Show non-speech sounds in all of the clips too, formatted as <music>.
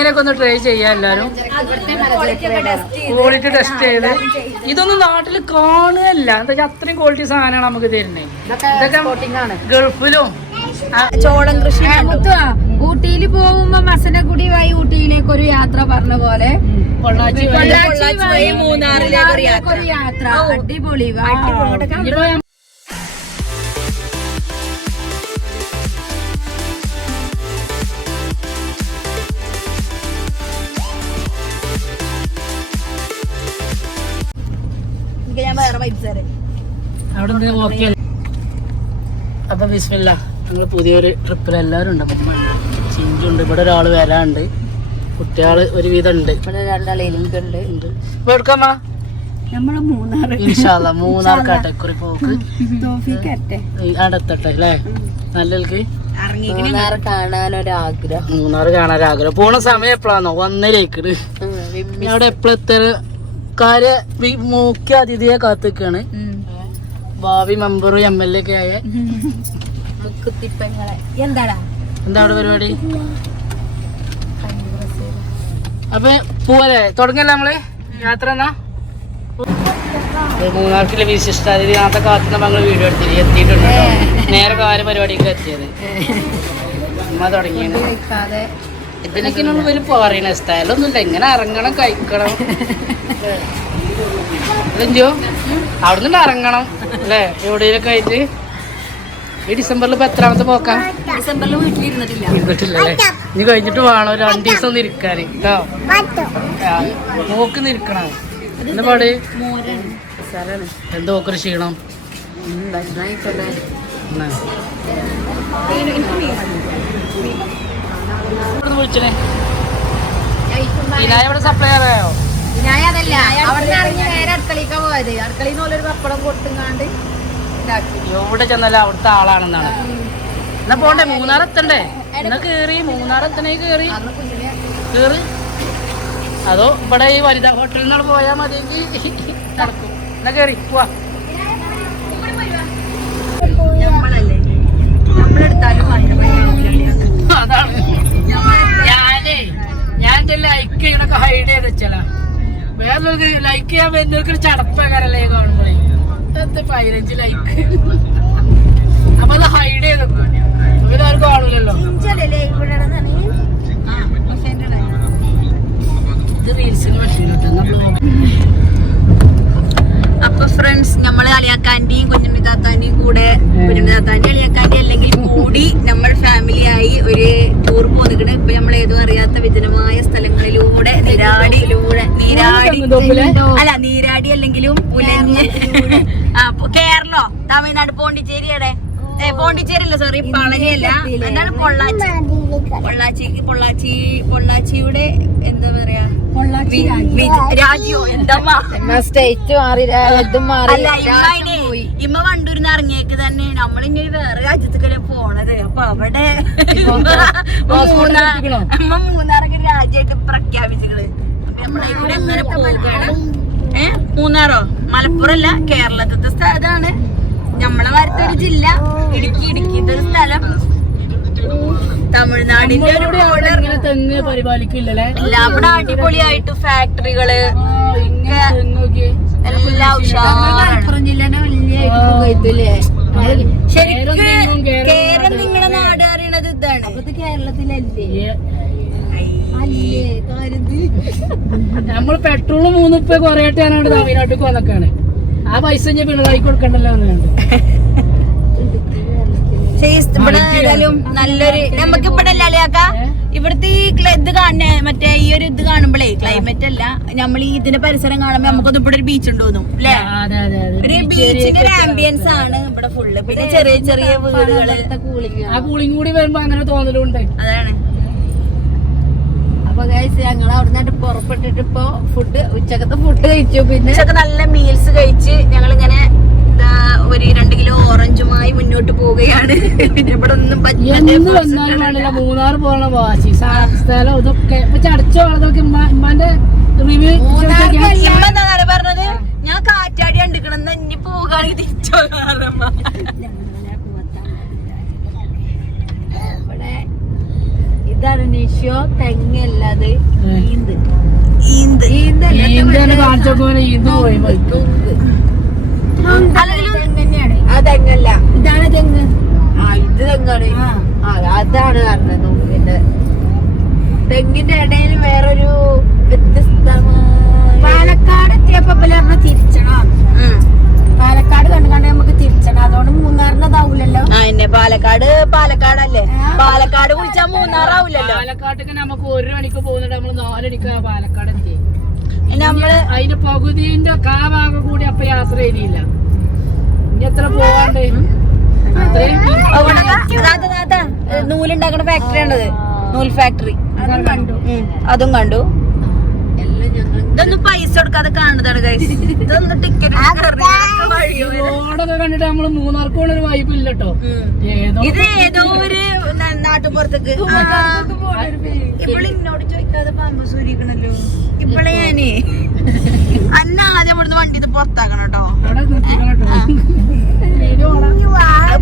ഇങ്ങനെയൊക്കെ ഒന്ന് ട്രൈ ചെയ്യാം എല്ലാരും ക്വാളിറ്റി ടെസ്റ്റ് ചെയ്ത്. ഇതൊന്നും നാട്ടിൽ കാണുകയല്ല. എന്താ വെച്ചാൽ അത്രയും ക്വാളിറ്റി സാധനമാണ് നമുക്ക് തരുന്നത് ഇതൊക്കെ ഗൾഫിലും. ചോളം കൃഷി ഊട്ടിയിൽ പോകുമ്പോ മസനഗുടി വഴി ഊട്ടിയിലേക്ക് ഒരു യാത്ര പറഞ്ഞ പോലെ. പൊള്ളാച്ചി വഴി. പൊള്ളാച്ചി വഴി മൂന്നാറിലേക്ക് ഒരു യാത്ര. അടിപൊളി അവിടെ നിന്ന് ഓക്കെ അപ്പൊ ബിസ്മില്ല ഞങ്ങൾ പുതിയൊരു ട്രിപ്പിൽ എല്ലാവരും ഉണ്ട്. അപ്പം ചിഞ്ചുണ്ട് ഇവിടെ ഒരാൾ വരാണ്ട് കുട്ടികൾ ഒരുവിധം ഉണ്ട് ഇവിടെ രണ്ടാളെലുണ്ട് ഉണ്ട്. ഇപ്പൊ എടുക്കാമാ നമ്മൾ മൂന്നാറ്. ഇൻഷാല്ല മൂന്നാർ കാട്ടക്കുറി പോക്ക്. അടുത്തട്ടെ അല്ലേ? നല്ലൽക്ക്? മൂന്നാർ കാണാനൊരാഗ്രഹം. മൂന്നാർ കാണാൻ ആഗ്രഹം പോണ സമയം എപ്പോഴാണോ ഒന്നരേക്കട് അവിടെ എപ്പോഴത്തെ കാര്യ മുഖ്യ അതിഥിയെ കാത്തിക്കാണ്. ഭാവി മെമ്പറും എം എൽ എ ഒക്കെ ആയ. മുക്കുത്തിപ്പങ്ങളെ എന്താടാ? എന്താ അവിടെ പരിപാടി? അപ്പൊ പോവല്ലേ? തുടങ്ങല്ലേ നമ്മൾ? യാത്ര എന്നാ? മൂന്നാർക്കിലെ വിശിഷ്ടാതി നാളത്തെ കാത്തുന്ന ഞങ്ങൾ വീഡിയോ എടുത്തിരി എത്തിയിട്ടുണ്ട്. നേരെ കാര്യം പരിപാടിക്ക് എത്തിയത്. അമ്മ തുടങ്ങിയാണ്. ഇതിനൊക്കെ ഒരു പറയണ സ്ഥലമൊന്നുമില്ല എങ്ങനെ ഇറങ്ങണം കഴിക്കണം. <laughs> അവിടെ നിന്ന് ഇറങ്ങണം അല്ലേ? എവിടെയൊക്കെ ആയിട്ട്? ഈ ഡിസംബറിൽ ഇപ്പൊ എത്രാമത്തെ പോക്കാം? ഡിസംബറിൽ വീട്ടിലിരുന്നിട്ടില്ല. ഇരുന്നിട്ടില്ലല്ലേ? ഇനി കഴിഞ്ഞിട്ട് വേണം ഒരു രണ്ട് ദിവസം ഒന്ന് ഇരിക്കാൻ കേട്ടോ ആ, നോക്കി നിൽക്കണം എന്താ പാട്? എന്തോ കൃഷി ക്ഷീണം? വിളിച്ചേ ഇവിടെ സപ്ലൈ അറിയായോ ഞാൻ അതല്ല അവിടെ ഇറങ്ങി നേരെ അടുക്കളയിലേക്കാ പോയത്. അടുക്കളയിൽ നിന്ന് ഒരു പപ്പടം കൊടുത്തുങ്ങാണ്ട് എവിടെ ചെന്നാലും അവിടുത്തെ ആളാണെന്നാണ്. എന്നാ പോണ്ടേ മൂന്നാർ എത്തണ്ടേ? എന്നാ കേറി മൂന്നാർ എത്തണേ കേറി. കേറി. അതോ ഇവിടെ ഈ വനിതാ ഹോട്ടലിൽ നിന്നാണ് പോയാൽ മതിയെങ്കിൽ നടക്കും. എന്നാ കേറി പോവാ. അതാണ്. ഞാനേ ഞാൻ എന്റെ ലൈക്ക് ഹൈഡ് ചെയ്ത് വെച്ചാലാ വേറൊരു ലൈക്ക് ചെയ്യാൻ വരുന്നവർക്ക് ഒരു ചടപ്പേക്കാരല്ലേ കാണുമ്പോഴേ എന്ത് പതിനഞ്ച് ലൈക്ക് അപ്പൊ അത് ഹൈഡ് ചെയ്ത് അപ്പൊ ഇതാരും കാണൂലല്ലോ. ഇത് റീൽസിന് പറ്റില്ല അപ്പൊ ഫ്രണ്ട്സ് നമ്മൾ അളിയാക്കാന്റെയും കുഞ്ഞുണ്ണി താത്താന്റെയും കൂടെ കുഞ്ഞുണ്ണി താത്താന്റെ അളിയാക്കാന്റെ അല്ലെങ്കിൽ കൂടി നമ്മൾ ഫാമിലിയായി ആയി ഒരു ടൂർ പോന്നിക്കണ്. ഇപ്പൊ നമ്മൾ ഏതും അറിയാത്ത വിജനമായ സ്ഥലങ്ങളിലൂടെ നീരാടിയിലൂടെ നീരാടി? അല്ല നീരാടി അല്ലെങ്കിലും ഉലഞ്ഞ്. കേരളോ. തമിഴ്നാട് പോണ്ടിച്ചേരിയുടെ പോണ്ടിച്ചേരി അല്ല സോറി പളനിയല്ല. എന്താണ് പൊള്ളാച്ചി? പൊള്ളാച്ചി പൊള്ളാച്ചി പൊള്ളാച്ചിയുടെ എന്താ പറയാ? രാജ്യോ. എന്താ സ്റ്റേറ്റ് മാറി ഇതും മാറി. അല്ല ഇമ്മ ഇമ്മ വണ്ടൂരിന്ന് ഇറങ്ങിയേക്ക് തന്നെ നമ്മളിങ്ങനെ വേറെ രാജ്യത്തേക്കല്ലേ പോണത്. അപ്പൊ അവിടെ മൂന്നാർ മൂന്നാറൊക്കെ രാജ്യമായിട്ട് പ്രഖ്യാപിച്ചത് ഇവിടെ എങ്ങനെ പോവുകയാണ്. ഏ? മൂന്നാറോ? മലപ്പുറം അല്ല കേരളത്തിലത്തെ സ്ഥലമാണ് നമ്മളെ വരത്തെ ഒരു ജില്ല. ഇടുക്കി ഇടുക്കിത്തെ ഒരു സ്ഥലം. തമിഴ്നാടിന്റെ ഒരു ബോർഡർ പരിപാലിക്കില്ലല്ലേ? എല്ലാം അടിപൊളിയായിട്ട് ഫാക്ടറികൾ എല്ലാം ജില്ലേനെ വലിയ ശരിക്ക് കേരളം നിങ്ങളെ നാട് അറിയണത് ഇതാണ്. ഇത് കേരളത്തിലല്ലേ? ഏ, അല്ലേ മൂന്നുപ്പ നമ്മൾ പെട്രോൾ മൂന്ന് ഉപ്പ കുറയട്ടെ ഞാനവിടെ തമിഴ്നാട്ടിലേക്ക് വന്നൊക്കെയാണ് ആ പൈസ ഞാൻ പിണറായി കൊടുക്കണ്ടല്ലോ എന്നാണ് ഇവിടെ ഏതായാലും നല്ലൊരു നമുക്ക് ഇവിടെ അല്ലാളിയാക്ക ഇവിടുത്തെ ഈ ഇത് കാണുന്ന മറ്റേ ഈ ഒരു ഇത് കാണുമ്പോഴേ ക്ലൈമറ്റ് അല്ല. നമ്മൾ ഈ ഇതിന്റെ പരിസരം കാണുമ്പോ നമുക്കൊന്ന് ഇവിടെ ഒരു ബീച്ച് ഉണ്ട് തോന്നും അല്ലേ അതെ അതെ അതെ. ഒരു ബീച്ചിന്റെ ഒരു ആംബിയൻസ് ആണ് ഇവിടെ ഫുള്ള് പിന്നെ ചെറിയ ചെറിയ വീടുകൾ കൂളിംഗ് കൂടി വരുമ്പോ അങ്ങനെ തോന്നലുണ്ട്. അതാണ്. അപ്പൊ ഗൈസ് ഞങ്ങൾ അവിടെ നിന്ന് പുറപ്പെട്ടിട്ട് ഇപ്പൊ ഫുഡ് ഉച്ചക്കത്തെ ഫുഡ് കഴിച്ചു പിന്നെ. ഉച്ചയ്ക്ക് നല്ല മീൽസ് കഴിച്ച് ഞങ്ങൾ ഇങ്ങനെ ഒരു രണ്ട് കിലോ ഓറഞ്ചുമായി മുന്നോട്ട് പോവുകയാണ്. പിന്നെ ഇവിടെ ഒന്നും പറ്റില്ല. മൂന്നാർ പോകണ വാശി സ്ഥലം ഇതൊക്കെ. ചടച്ച ആളുകൾക്ക് ഇമ്മാന്റെ റിവ്യൂ പറഞ്ഞത്? ഞാൻ കാറ്റാടി കണ്ടിക്കണം. ഇനി പോകാണെങ്കിൽ തിരിച്ചോ ഇവിടെ ഇതാണ് നിഷ്യോ തെങ്ങല്ലാതെ. ഈന്ത്. ഈന്ത്. ഈന്തല്ല. കാണിച്ചപ്പോ ഈന്ത് പോയി ആ തെങ്ങല്ല. ഇതാണ് തെങ്ങ്. ആ ഇത് തെങ്ങാണ്. അതാണ് പറഞ്ഞത് നോക്കിന്റെ തെങ്ങിന്റെ ഇടയിൽ വേറൊരു വ്യത്യസ്തമായ പാലക്കാട് എത്തിയപ്പോ പകുതിന്റെ കാ ഭാഗം കൂടി അപ്പൊ യാത്ര ചെയ്തില്ല. ഇനി എത്ര പോവാണ്ട്. നൂലുണ്ടാക്കുന്ന ഫാക്ടറി ആണത്. നൂൽ ഫാക്ടറി അതും കണ്ടു. ഉം, അതും കണ്ടു. എല്ലാം ഞങ്ങൾ ഇതൊന്നും പൈസ കൊടുക്കാതെ കാണുന്നതാണ്. ഇതൊന്നും ടിക്കറ്റ് കണ്ടിട്ട് നമ്മൾ മൂന്നാർക്ക് പോണ ഒരു വൈബ് ഇല്ല കേട്ടോ ഇത് ഏതോ ഒരു നാട്ടുപുറത്തേക്ക് ഇപ്പോഴും ഇന്നോട് ചോദിക്കാതെ പാമ്പ് സൂര്യക്കണല്ലോ ഇപ്പോഴേ ഞാനേ. <laughs> അന്ന ആദ്യം ഇവിടുന്ന് വണ്ടി പുറത്താക്കണം കേട്ടോ.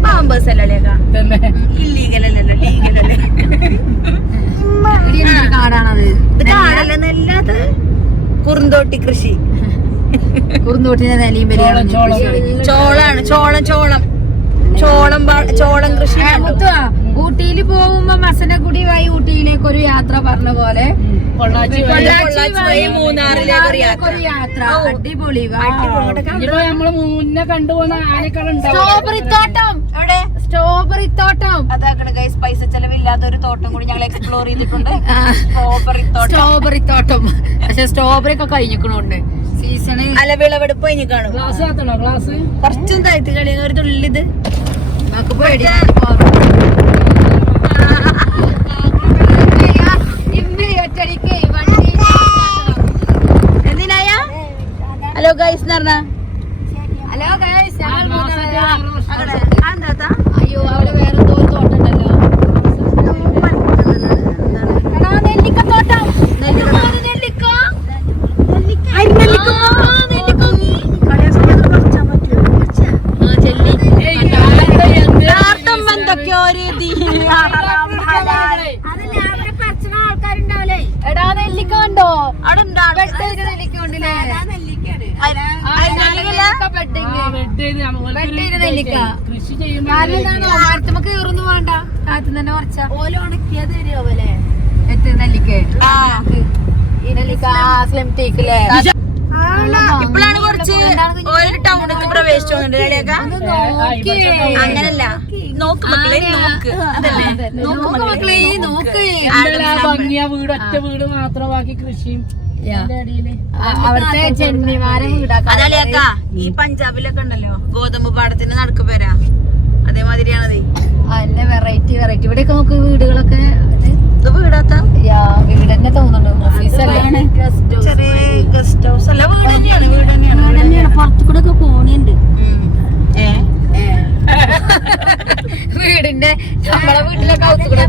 പാമ്പേഴ്സ് ഇല്ലീഗൽ അല്ലല്ലോ ലീഗൽ അല്ലേ കാടാണത്. കുറുന്തോട്ടി കൃഷി. കുറുന്തോട്ടിന്റെ നിലയും ചോളം ചോളം. ചോളാണ്. ചോളം ചോളം. ചോളം ചോളം കൃഷി ഊട്ടിയിൽ ഊട്ടിയിൽ പോകുമ്പോ മസനഗുടി വഴി ഊട്ടിയിലേക്ക് ഒരു യാത്ര പറഞ്ഞ പോലെ യാത്ര. അടിപൊളി. നമ്മൾ മുന്നേ കണ്ടുപോകുന്ന ആനക്കള സ്ട്രോബെറി തോട്ടം. എവിടെ? സ്ട്രോബെറി തോട്ടം. അതാക്കണ ഗൈസ് പൈസ ചെലവില്ലാത്ത ഒരു തോട്ടം കൂടി ഞങ്ങൾ എക്സ്പ്ലോർ ചെയ്തിട്ടുണ്ട്. സ്ട്രോബെറി തോട്ടം. സ്ട്രോബെറി തോട്ടം. പക്ഷെ സ്ട്രോബെറി ഒക്കെ കഴിഞ്ഞിക്കണുണ്ട്. സീസണിൽ അല്ല വിളവെടുപ്പ് കഴിഞ്ഞ് കാണും. ഗ്ലാസ് ഗ്ലാസ് കുറച്ചും താഴ്ത്തി കളി ഒരു തുള്ളിത്. നമുക്ക് പേടി ഒറ്റടിക്ക് വണ്ടി എന്തിനായ? ഹലോ ഗൈസ് എന്ന് പറഞ്ഞ? ഹലോ ഗൈസ് എന്താ അയ്യോ അവിടെ വേറെ എന്തോ ഒരു തോട്ടം ഉണ്ടല്ലോ എടാ, നെല്ലിക്കത്തോട്ടം നെല്ലിക്ക നെല്ലിക്ക ആ, നെല്ലിക്ക ആ, ചെല്ലി നേരത്തെ എന്തൊക്കെയോ ഒരു അതല്ലേ അവരെ പറിച്ചണ ആൾക്കാരുണ്ടാവല്ലേ എടാ നെല്ലിക്ക കണ്ടോ അവിടെ ഉണ്ടോ ബെഡ് നെല്ലിക്ക ഉണ്ടല്ലേ ആ, നെല്ലിക്കയില്ല? നെല്ലിക്ക ബെഡിങ് ബെഡ് ചെയ്ത് നമുക്ക് ബെഡ് ചെയ്ത് നെല്ലിക്ക. കൃഷി ചെയ്യുമ്പോ കാരണം എന്താണോ മരത്തുമ്മ കീറൊന്നും വേണ്ട കാത്തു തന്നെ കുറച്ച ഓല ഉണക്കിയത് തരുമല്ലേ എത്ത് നെല്ലിക്ക. ആ. ഈ നെല്ലിക്ക ഇപ്പോഴാണ് കുറച്ച് ടൗണിലേക്ക് പ്രവേശിച്ചു അങ്ങനല്ല. നോക്ക്. മക്കളെ നോക്ക്. അതല്ലേ? നോക്ക് മക്കളെ നോക്ക്. ഭംഗിയ വീട്. ഒറ്റ വീട് മാത്രം ബാക്കി കൃഷിയും അവിടുത്തെ ചെന്നിമാരെ വീടാക്കാം അതല്ലേക്ക ഈ പഞ്ചാബിലൊക്കെ ഉണ്ടല്ലോ. ഗോതമ്പ് പാടത്തിന് നടുക്ക് പേരാ. അതേമാതിരിയാണത്. അതിന്റെ വെറൈറ്റി വെറൈറ്റി ഇവിടെയൊക്കെ നോക്ക് വീടുകളൊക്കെ ഇത് വീടാത്ത? യാ, വീട് തന്നെ തോന്നുന്നുണ്ട് ഓഫീസല്ലേ ചെറിയ ഗസ്റ്റ് ഹൗസ് അല്ല വീട് തന്നെയാണ് വീട് തന്നെയാണ് വീട് തന്നെയാണ്. പുറത്തു കൂടെ ഒക്കെ വീടിന്റെ നമ്മളെ വീട്ടിലൊക്കെ house കൂടെ.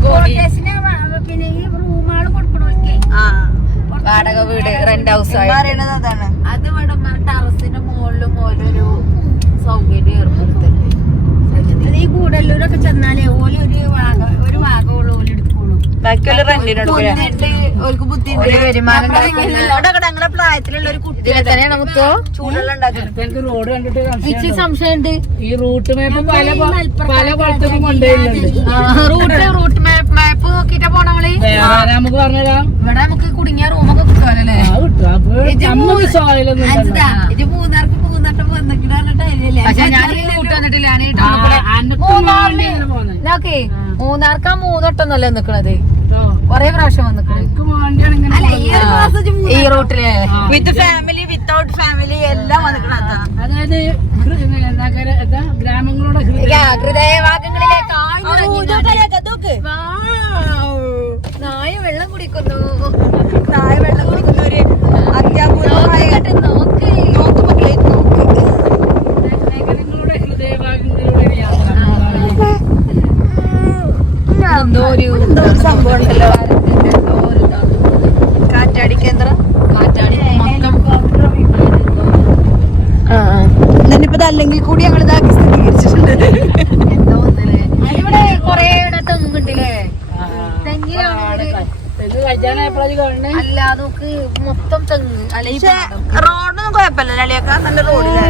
പിന്നെ ഈ റൂമുകൾ കൊടുക്കണോക്കെ വാടക വീട് റെന്റ് ഹൗസ് പറയണത് അതാണ്? അത് ഇവിടെ ടെറസിന്റെ മുകളിലും ഓരോരു സൗകര്യം ഈ കൂടല്ലൂരൊക്കെ ചെന്നാലേ ഓൽ ഒരു വാഗ ഒരു വാഗമുള്ളൂ ഓൽ എടുക്കുള്ളൂ ബാക്കിയുള്ള റെന്റിന് ഒരു ഞങ്ങളെ പ്രായത്തിലുള്ള കുട്ടി ചൂടുള്ള റോഡ് കണ്ടിട്ട് സംശയമുണ്ട്. ഈ റൂട്ട് മാപ്പ് പല പല കുളത്തേക്കും റൂട്ട് റൂട്ട് മാപ്പ് മാപ്പ് നോക്കിട്ടാ നമുക്ക് പറഞ്ഞുതരാം? ഇവിടെ നമുക്ക് കുടുങ്ങിയ റൂമൊക്കെ കിട്ടുമല്ലേ ഇത് നമുക്ക് സോയിലൊന്നും ഉണ്ടല്ലോ. ഇത് മൂന്നാർക്ക് മൂന്നട്ടം വന്നിട്ടില്ല. മൂന്നാർക്ക് മൂന്നട്ടൊന്നല്ല നിക്കണത്? കൊറേ പ്രാവശ്യം ഇങ്ങനെ ഈ റൂട്ടിലെ. വിത്ത് ഫാമിലി വിത്തൗട്ട് ഫാമിലി എല്ലാം അതായത് ഗ്രാമങ്ങളുടെ ഹൃദയം. ഹൃദയഭാഗങ്ങളിലേക്ക് നായ വെള്ളം കുടിക്കുന്നു. നായ വെള്ളം കുടിക്കുന്നവര് അത്യാപൂർവമായിട്ട് നോക്ക് മക്കളെ നോക്ക് നഗരങ്ങളുടെ ഹൃദയഭാഗങ്ങളിലൂടെ ഒരു യാത്ര എന്തോ ഒരു എന്തോ ഒരു സംഭവം ഉണ്ടല്ലോ. കാറ്റാടി കേന്ദ്രം. കാറ്റാടി മൊത്തം എന്നിട്ടിപ്പോ അല്ലെങ്കിൽ കൂടി ഞങ്ങൾ ഇതാക്കി സ്ഥിരീകരിച്ചിട്ടുണ്ട്. എന്തോ ഇവിടെ കൊറേ തെങ്ങുണ്ടില്ലേ? തെങ്ങിലാണ് ഒരു- ഇത് കല്യാണം കാണണേ അല്ല നോക്ക് മൊത്തം തെങ്ങ്. അല്ല ഈ പക്ഷെ റോഡൊന്നും കുഴപ്പമില്ല ലളിയൊക്കെ നല്ല റോഡല്ലേ?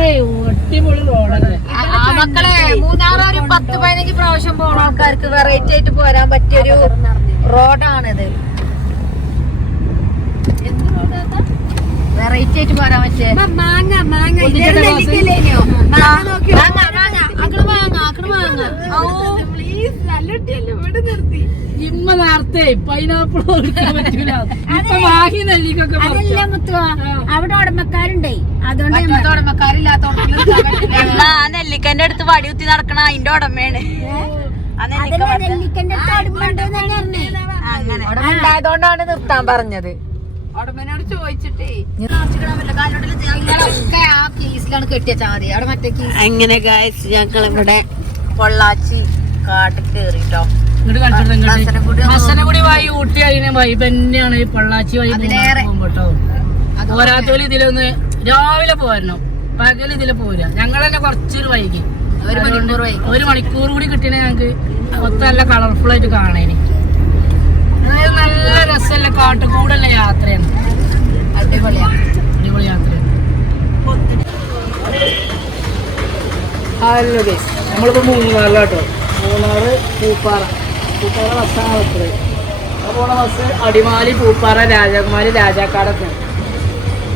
ആ മക്കളെ മൂന്നാറ് ഒരു പത്ത് പതിനഞ്ച് പ്രാവശ്യം പോണ ആൾക്കാർക്ക് വെറൈറ്റി ആയിട്ട് പോരാൻ പറ്റിയൊരു റോഡാണിത്. വെറൈറ്റി ആയിട്ട് പോരാൻ പറ്റേ മാങ്ങ മാങ്ങ? മാങ്ങ നോക്കി മാങ്ങ മാങ്ങ. മാങ്ങ മാങ്ങ. പ്ലീസ് നല്ല ഇവിടെ നിർത്തി. ഇമ്മ നേരത്തെ പൈനാപ്പിൾ അവിടെ ഉടമക്കാരുണ്ടേ. അതുകൊണ്ട് ഉടമക്കാരില്ലാത്തോണ്ട് <laughs> നെല്ലിക്കന്റെ അടുത്ത് വടി ഉത്തി നടക്കണ അതിന്റെ ഉടമയാണ്. ഉണ്ടായതുകൊണ്ടാണ് നിർത്താൻ പറഞ്ഞത്. ഉടമനോട് ചോദിച്ചിട്ടേ. അങ്ങനെ ഗായ്സ് ഞങ്ങൾ ഇവിടെ പൊള്ളാച്ചി കാട്ടിൽ മസനഗുഡി മസനഗുടി വായി ഊട്ടി അതിന് വൈബ് തന്നെയാണ് ഈ പൊള്ളാച്ചി വൈബ് അതിലേറെ. കേട്ടോ പോരാത്തോൽ ഇതിലൊന്ന് രാവിലെ പോരണം. പകൽ ഇതിൽ പോരാ. ഞങ്ങൾ തന്നെ കുറച്ചൊരു വൈകി. ഒരു മണിക്കൂർ കൂടി കിട്ടിയ ഞങ്ങക്ക്. മൊത്തം നല്ല കളർഫുൾ ആയിട്ട് കാണേനി. നല്ല രസമല്ല കാട്ടുകൂടല്ല യാത്രയാണ്. അടിപൊളിയാണ് അടിപൊളി യാത്രയാണ്. ഹലോ ഗൈസ് നമ്മളിപ്പോൾ മൂന്നാറിലാട്ടോ. മൂന്നാറ് പൂപ്പാറ. പൂപ്പാറ ബസ്സാണ് വെച്ചത് ആ പോണ ബസ് അടിമാലി പൂപ്പാറ രാജകുമാരി രാജാക്കാടൊക്കെ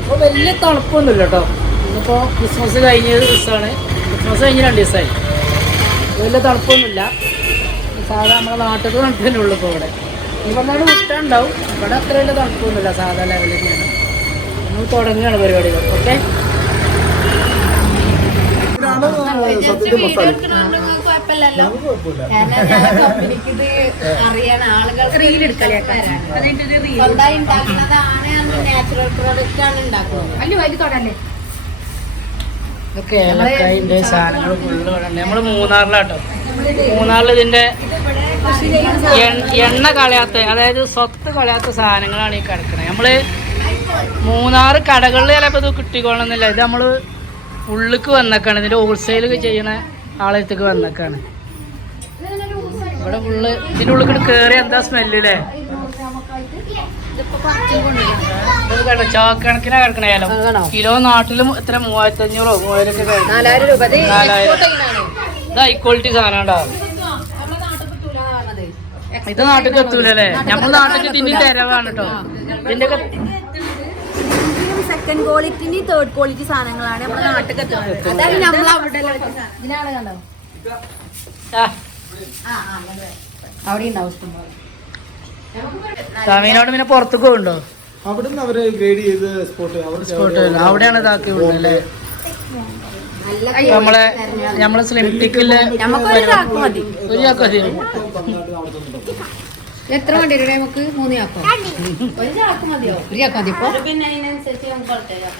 അപ്പോൾ വലിയ തണുപ്പൊന്നുമില്ല കേട്ടോ ഇന്നിപ്പോൾ ക്രിസ്മസ് കഴിഞ്ഞ ദിവസമാണ്. ക്രിസ്മസ് കഴിഞ്ഞ് രണ്ട് ദിവസമായി. വലിയ തണുപ്പൊന്നുമില്ല. സാധാ നമ്മുടെ നാട്ടിൽ തണുപ്പ് തന്നെ ഉള്ളൂ ഇപ്പോൾ ഇവിടെ. ഈ പറഞ്ഞാൽ വിട്ടുണ്ടാവും ഇവിടെ അത്ര വലിയ തണുപ്പൊന്നുമില്ല സാധാ ലെവലിൽ തന്നെയാണ്. നമ്മൾ തുടങ്ങുകയാണ് പരിപാടികൾ ഓക്കെ? കുഴപ്പമില്ലല്ലോ. അറിയണ ആളുകൾ സ്വന്തമായി ഉണ്ടാക്കുന്നതാണ് നാച്ചുറൽ പ്രോഡക്റ്റ് ആണ് ഉണ്ടാക്കുന്നത്. അല്ല വലിയ തുടല്ലേ? ഇതൊക്കെ ഏലക്കായിന്റെ സാധനങ്ങൾ ഫുള്ള് ഇവിടെ നമ്മൾ മൂന്നാറിലാട്ടോ. മൂന്നാറിൽ ഇതിന്റെ എണ്ണ കളയാത്ത അതായത് സ്വത്ത് കളയാത്ത സാധനങ്ങളാണ് ഈ കിടക്കുന്നത് നമ്മൾ മൂന്നാറ് കടകളിൽ ചിലപ്പോൾ ഇത് കിട്ടിക്കൊള്ളണമെന്നില്ല ഇത് നമ്മൾ ഉള്ളിക്ക് വന്നേക്കാണ്. ഇതിന്റെ ഹോൾസെയിൽ ചെയ്യണ ആളത്തേക്ക് വന്നേക്കാണ്. ഇവിടെ ഫുള്ള് ഇതിന്റെ ഉള്ളിൽ കയറി എന്താ സ്മെല്ലേ കിടക്കണ ഏലം. കിലോ നാട്ടിലും എത്ര? മൂവായിരത്തി അഞ്ഞൂറോ മൂവായിരം നാലായിരം രൂപ ഇത് ക്വാളിറ്റി സാധനം കേട്ടോ ഇത് നാട്ടിൽ എത്തൂലേ നമ്മൾ നാട്ടിൽ തിന്നി തരവാണ് കേട്ടോ ഇതിന്റെ സെക്കൻഡ് ക്വാളിറ്റി തേർഡ് ക്വാളിറ്റി സാധനങ്ങളാണ് നമ്മുടെ നാട്ടിൽ എത്തുന്നത് നമ്മൾ അവിടെ ഇതിനാണ് കണ്ടോ? ആ, അവിടെ ഉണ്ടാവും. തമിഴ്നാട് പിന്നെ പുറത്തേക്ക് പോകുന്നുണ്ടോ അവിടുന്ന് അവർ ഗ്രേഡ് ചെയ്ത് സ്പോട്ട് സ്പോട്ട് അവിടെയാണ് ഇതാക്കി അല്ലേ? നമ്മളെ നമ്മളെ സ്ലിംറ്റിക്കിൽ ഒരു ചാക്ക് മതി. എത്ര വണ്ടി വരും നമുക്ക്? മൂന്ന് ചാക്കോ ഒരു ചാക്ക് മതിയോ? ഒരു ചാക്ക് മതി ഇപ്പൊ. പിന്നെ അതിനനുസരിച്ച് നമുക്ക് തരാം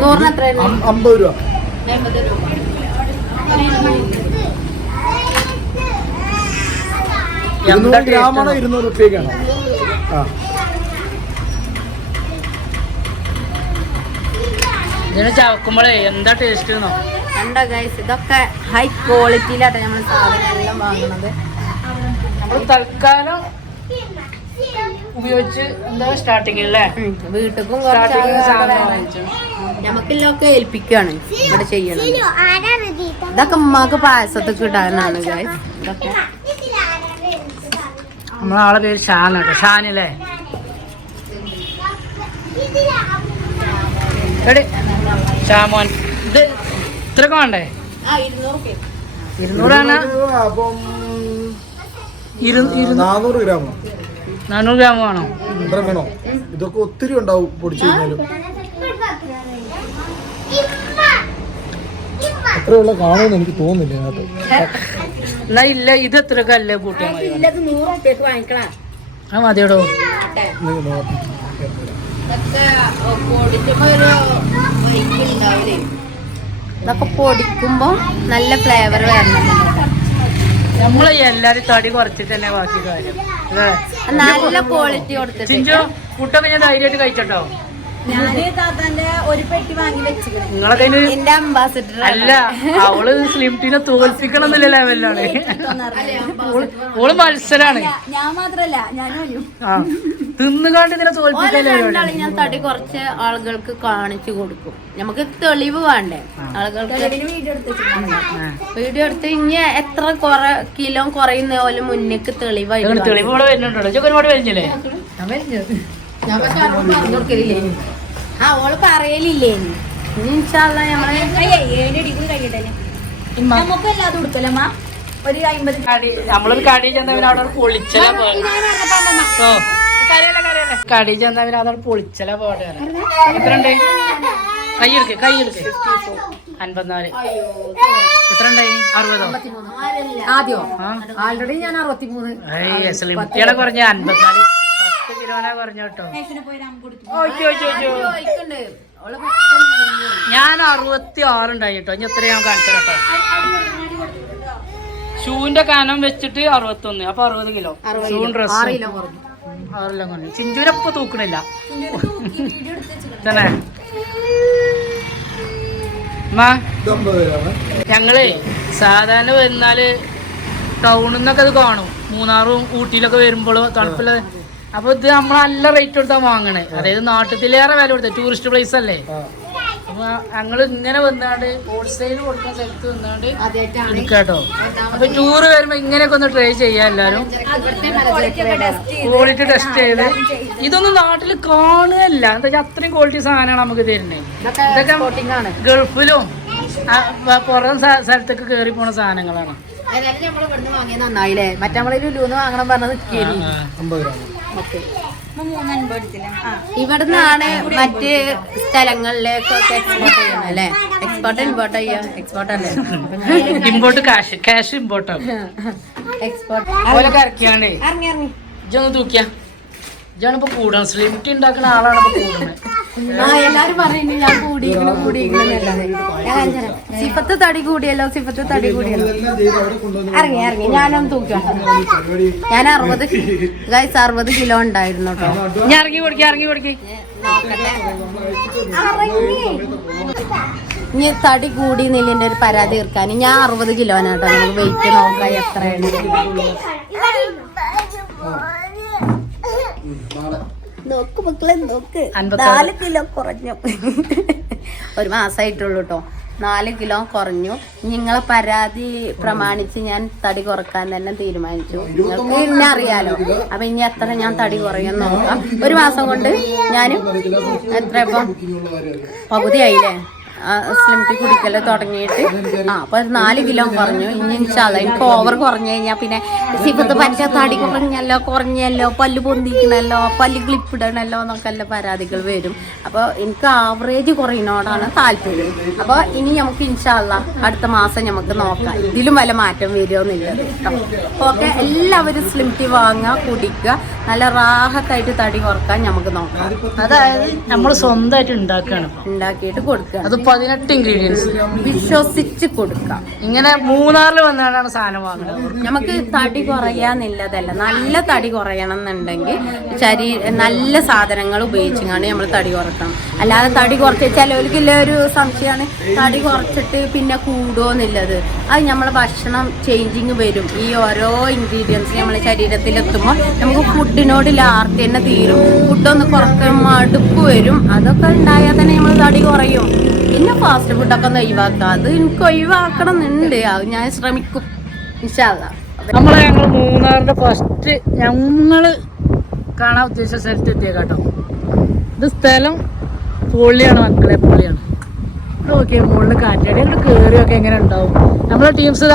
നൂറിന് എത്ര അമ്പത് രൂപ. ഇരുന്നൂറ് ഗ്രാമാണോ taste ഇരുന്നൂറ് റുപ്യക്കാണോ ആ. ഇതിന് ചവക്കുമ്പോഴേ എന്താ ടേസ്റ്റ് കണ്ടോ ഗൈസ് ഇതൊക്കെ ഹൈ ക്വാളിറ്റിയിലാട്ടെ നമ്മൾ സാധനം വാങ്ങുന്നത് നമ്മൾ തൽക്കാലം ഉപയോഗിച്ച് എന്താ സ്റ്റാർട്ടിങ് അല്ലേ വീട്ടിലും സ്റ്റാർട്ടിങ്ങിൽ ഏൽപ്പിക്കുകയാണ് ഇവിടെ ചെയ്യണം ഇതൊക്കെ ഉമ്മാക്ക് പായസത്തൊക്കെ ഇടാനാണ് guys. ഇതൊക്കെ. നമ്മളെ ആളെ പേര് ഷാൻ കേട്ടോ. ഷാനല്ലേ? എടി ഷാമോൻ ഇത് ഇത്രയൊക്കെ വേണ്ടേ? ഇരുന്നൂറ് ഇരുന്നൂറാണ്. നാനൂറ് ഗ്രാമോ നാനൂറ് ഗ്രാം വേണോ? വേണോ? ഇതൊക്കെ ഒത്തിരി ഉണ്ടാവും പൊടിച്ചു കഴിഞ്ഞാലും. അത്രയുള്ള കാണുമെന്ന് എനിക്ക് തോന്നുന്നില്ല എന്നാ ഇല്ല ഇത് എത്ര അല്ലേ കൂട്ടിയാൽ മതി. ഇല്ലത് നൂറ് രൂപയ്ക്ക് വാങ്ങിക്കണം. ആ മതിയോടോ. നീ നോക്ക്. ഇതൊക്കെ പൊടിക്കുമ്പോ നല്ല ഫ്ലേവർ വരണം. നമ്മൾ എല്ലാരും തടി കുറച്ചിട്ട് തന്നെ ബാക്കി കാര്യം. നല്ല ക്വാളിറ്റി കൊടുത്തിട്ട്. കൂട്ടം ഫുഡൊക്കെ ഞാൻ ധൈര്യമായിട്ട് കഴിച്ചോ ഞാൻ താത്താന്റെ ഒരു പെട്ടി വാങ്ങി വെച്ചിക്കണേ നിങ്ങളൊക്കെ അതിന് എന്റെ അംബാസിഡർ അല്ല അവൾ സ്ലിം ടീനെ തോൽപ്പിക്കണം എന്നുള്ള ലെവലിലാണ് ഓൾ മത്സരാണ്. ഞാൻ മാത്രല്ല തിന്നുകാണ്ട് ഇതിനെ തോൽപ്പിക്കല്ലേ ഞാൻ തടി കുറച്ച് ആളുകൾക്ക് കാണിച്ചു കൊടുക്കും. നമുക്ക് തെളിവ് വേണ്ടേ? ആളുകൾക്ക് വീഡിയോ എടുത്ത് ഇനി എത്ര കൊറ കിലോ കുറയുന്ന പോലെ മുന്നേക്ക് തെളിവായിട്ട് തെളിവ് ഇവിടെ വരുന്നുണ്ടോ ഒരുപാട് കഴിഞ്ഞില്ലേ ഞാൻ പക്ഷെ ആരോടും പറഞ്ഞു കൊടുക്കലില്ലേ? ആ ഓൾ പറയലില്ലേ? നമുക്ക് എല്ലാതും കൊടുക്കലമ്മ ഒരു അമ്പത് കടി നമ്മളൊരു കടി ചെന്നവന് അവിടെ പൊളിച്ചല കടി ചെന്നവന് പൊളിച്ചല പോട്ടെ കൈയെടുക്ക് കൈയെടുക്ക് അൻപത്തിനാല്. എത്രണ്ടായി അറുപതോ? ആദ്യോ? ആൾറെഡി ഞാൻ അറുപത്തിമൂന്ന്. കുറഞ്ഞ അൻപത്തിനാല്. പത്ത് കിലോനെ കുറഞ്ഞ കേട്ടോ ഞാൻ അറുപത്തി ആറുണ്ടായി കേട്ടോ ഇനി എത്ര ഞാൻ കാണിച്ചു കേട്ടോ. ഷൂവിന്റെ കനം വെച്ചിട്ട് അറുപത്തൊന്ന് അപ്പൊ അറുപത് കിലോ. ഷൂ ഡ്രസ് ആറെല്ലാം കുറഞ്ഞു. ചിഞ്ചൂരപ്പൊ തൂക്കണില്ല. തന്നെ ഞങ്ങളേ സാധാരണ വരുന്നാൽ ടൗണിൽ നിന്നൊക്കെ അത് കാണും. മൂന്നാറും ഊട്ടിയിലൊക്കെ വരുമ്പോൾ തണുപ്പുള്ള അപ്പൊ ഇത് നമ്മൾ നല്ല റേറ്റ് കൊടുത്താ വാങ്ങണേ. അതായത് നാട്ടിലേറെ വില കൊടുത്ത. ടൂറിസ്റ്റ് പ്ലേസ് അല്ലേ? അപ്പൊ ഞങ്ങൾ ഇങ്ങനെ വന്നാണ്ട് ഹോൾസെയിൽ കൊടുക്കുന്ന സ്ഥലത്ത് വന്നാണ്ട് കേട്ടോ. എടുക്കാട്ടോ അപ്പൊ ടൂറ് വരുമ്പോ ഇങ്ങനെയൊക്കെ ഒന്ന് ട്രൈ ചെയ്യാം എല്ലാരും. ക്വാളിറ്റി ടെസ്റ്റ് ചെയ്ത്. ഇതൊന്നും നാട്ടിൽ കാണുകയല്ല. എന്താ വെച്ചാൽ അത്രയും ക്വാളിറ്റി സാധനമാണ് നമുക്ക് തരുന്നത് ഇതൊക്കെ ഗൾഫിലും പുറം സ്ഥ- സ്ഥലത്തൊക്കെ കേറി പോണ സാധനങ്ങളാണ്. നന്നായില്ലേ? മറ്റേ നമ്മൾ ലുലുന്ന് വാങ്ങണം പറഞ്ഞത് ഇവിടുന്നാണ് മറ്റ് സ്ഥലങ്ങളിലേക്കൊക്കെ എക്സ്പോർട്ട് അല്ലേ? എക്സ്പോർട്ട് ഇമ്പോർട്ട് ചെയ്യാ? എക്സ്പോർട്ട് അല്ലേ? ഇമ്പോർട്ട് കാശ് കാശ് ഇമ്പോർട്ട് എക്സ്പോർട്ട് ഇറങ്ങി തൂക്കിയ. ഇജാണ് ഇപ്പൊ കൂടണം സ്ലിമിറ്റി ഉണ്ടാക്കുന്ന ആളാണ് ഇപ്പൊ കൂടുന്നത് ആ എല്ലാരും പറയുന്നു ഞാൻ കൂടിയിരിക്കണു കൂടിയിരിക്കണെന്നല്ലാതെ. സിഫത്ത് തടി കൂടിയല്ലോ സിഫത്ത് തടി കൂടിയല്ലോ. ഇറങ്ങി ഇറങ്ങി. ഞാനൊന്ന് ഈ ഞാൻ അറുപത് ഗൈസ് അറുപത് കിലോ ഉണ്ടായിരുന്നു കേട്ടോ. ഞാൻ ഇറങ്ങി കൊടുക്കി ഇറങ്ങി കൊടുക്കി. ഇനി തടി കൂടി നില്ലിന്റെ ഒരു പരാതി തീർക്കാൻ. ഞാൻ അറുപത് കിലോനാട്ടോ നമുക്ക് വെയിറ്റ് നോക്കാം എത്രയാണ്. നോക്ക് മക്കളെ നോക്ക്. നാല് കിലോ കുറഞ്ഞു. ഒരു മാസമായിട്ടുള്ളൂ കേട്ടോ നാല് കിലോ കുറഞ്ഞു. നിങ്ങളെ പരാതി പ്രമാണിച്ച് ഞാൻ തടി കുറയ്ക്കാൻ തന്നെ തീരുമാനിച്ചു. നിങ്ങൾക്ക് എന്നെ അറിയാലോ. അപ്പൊ ഇനി എത്ര ഞാൻ തടി കുറയും നോക്കാം. ഒരു മാസം കൊണ്ട് ഞാൻ എത്ര ഇപ്പം? പകുതിയായില്ലേ? സ്ലിം ടീ കുടിക്കൽ തുടങ്ങിയിട്ട്. ആ അപ്പൊ ഒരു നാല് കിലോ കുറഞ്ഞു. ഇനി ഇൻഷാല്ല എനിക്ക് ഓവർ കുറഞ്ഞു കഴിഞ്ഞാൽ പിന്നെ സിബത്ത് പറ്റ തടി കുറഞ്ഞല്ലോ കുറഞ്ഞല്ലോ പല്ല് പൊന്തിക്കണല്ലോ പല്ല് ക്ലിപ്പിടണല്ലോ എന്നൊക്കെ എല്ലാ പരാതികൾ വരും. അപ്പോൾ എനിക്ക് ആവറേജ് കുറയുന്നോടാണ് താല്പര്യം. അപ്പോൾ ഇനി നമുക്ക് ഇൻഷാല്ല അടുത്ത മാസം നമുക്ക് നോക്കാം. ഇതിലും വല്ല മാറ്റം വരുമെന്നില്ല ഓക്കെ എല്ലാവരും സ്ലിം ടീ വാങ്ങുക കുടിക്കുക. നല്ല റാഹത്തായിട്ട് തടി കുറയ്ക്കാൻ നമുക്ക് നോക്കാം. അതായത് നമ്മൾ സ്വന്തമായിട്ട് ഉണ്ടാക്കുകയാണ് ഉണ്ടാക്കിയിട്ട് കൊടുക്കുക അത് പതിനെട്ട് ഇൻഗ്രീഡിയൻസ് വിശ്വസിച്ച് കൊടുക്കാം. ഇങ്ങനെ മൂന്നാറിൽ വന്നാലാണ് സാധനം വാങ്ങുന്നത്. നമുക്ക് തടി കുറയാന്നില്ലതല്ല. നല്ല തടി കുറയണം എന്നുണ്ടെങ്കിൽ ശരീര നല്ല സാധനങ്ങൾ ഉപയോഗിച്ചാണ് നമ്മൾ തടി കുറക്കണം. അല്ലാതെ തടി കുറച്ച് ചിലവർക്കില്ല ഒരു സംശയമാണ് തടി കുറച്ചിട്ട് പിന്നെ കൂടുമോ എന്നുള്ളത് അത് നമ്മളെ ഭക്ഷണം ചേഞ്ചിങ് വരും. ഈ ഓരോ ഇൻഗ്രീഡിയൻസ് നമ്മളെ ശരീരത്തിലെത്തുമ്പോൾ നമുക്ക് ഫുഡിനോട് ലാർത്തി തന്നെ തീരും. ഫുഡൊന്ന് കുറയ്ക്കാൻ മടുപ്പ് വരും. അതൊക്കെ ഉണ്ടായാൽ തന്നെ നമ്മൾ തടി കുറയും. പിന്നെ ഫാസ്റ്റ് ഫുഡൊക്കെ ഒന്ന് ഒഴിവാക്കാം. അത് എനിക്ക് ഒഴിവാക്കണം എന്നുണ്ട് അത് ഞാൻ ശ്രമിക്കും. നമ്മളെ ഞങ്ങൾ മൂന്നാറിന്റെ ഫസ്റ്റ് ഞങ്ങൾ കാണാൻ ഉദ്ദേശിച്ച സ്ഥലത്ത് എത്തിയ കേട്ടോ ഇത് സ്ഥലം പൊള്ളിയാണ് മക്കളെ പൊള്ളിയാണ് നോക്കിയ മുകളിൽ കാറ്റാടി. അങ്ങോട്ട് കയറിയൊക്കെ എങ്ങനെ ഉണ്ടാവും? നമ്മളെ ടീംസ്